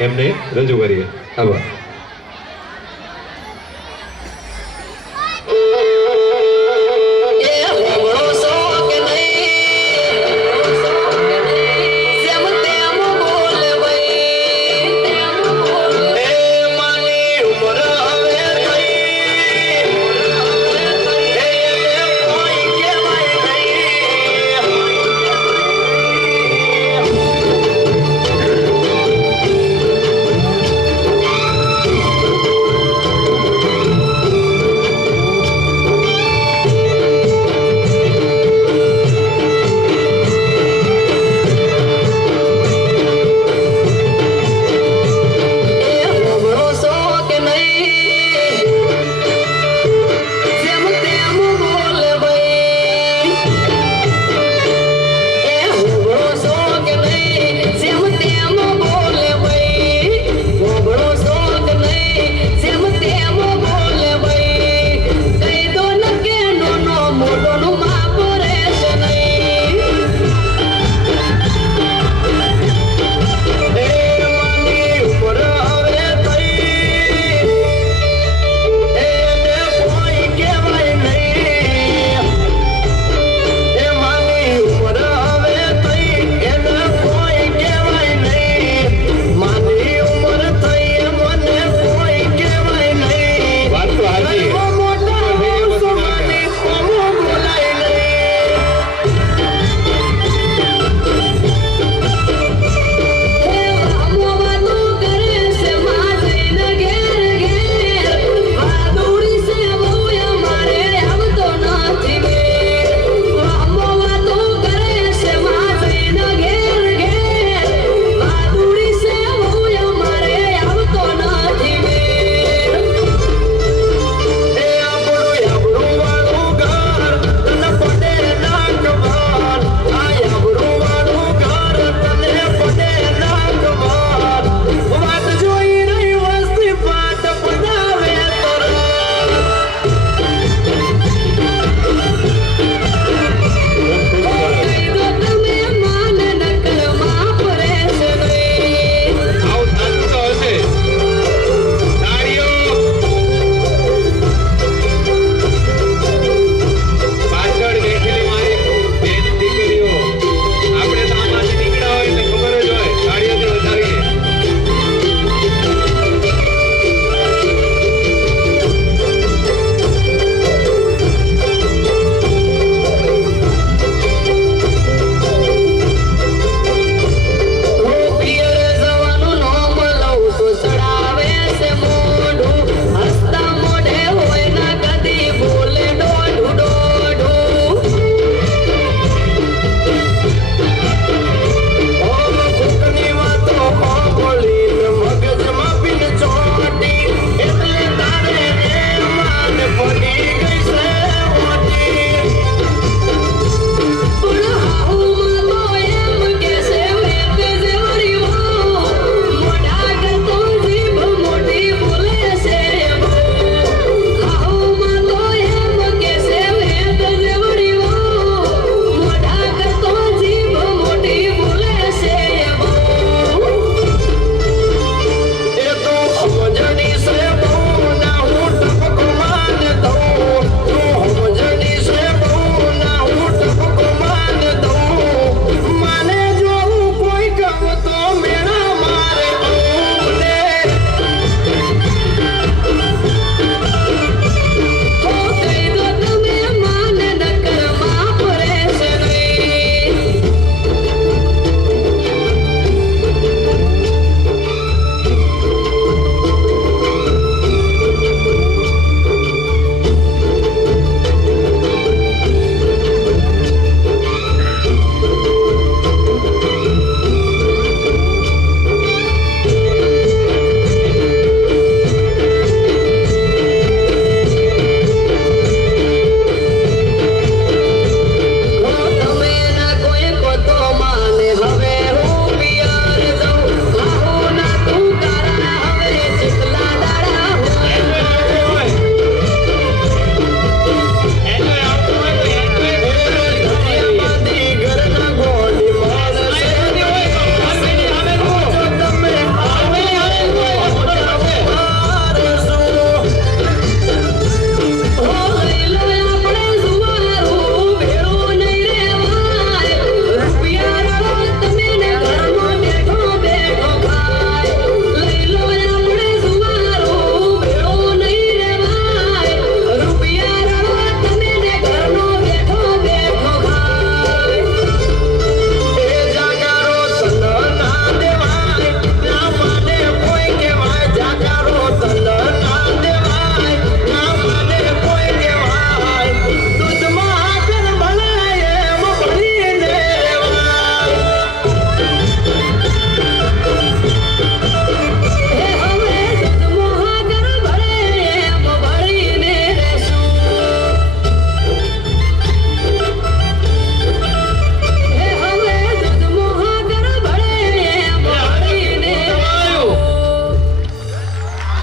એમને રજૂ કરીએ. આભાર.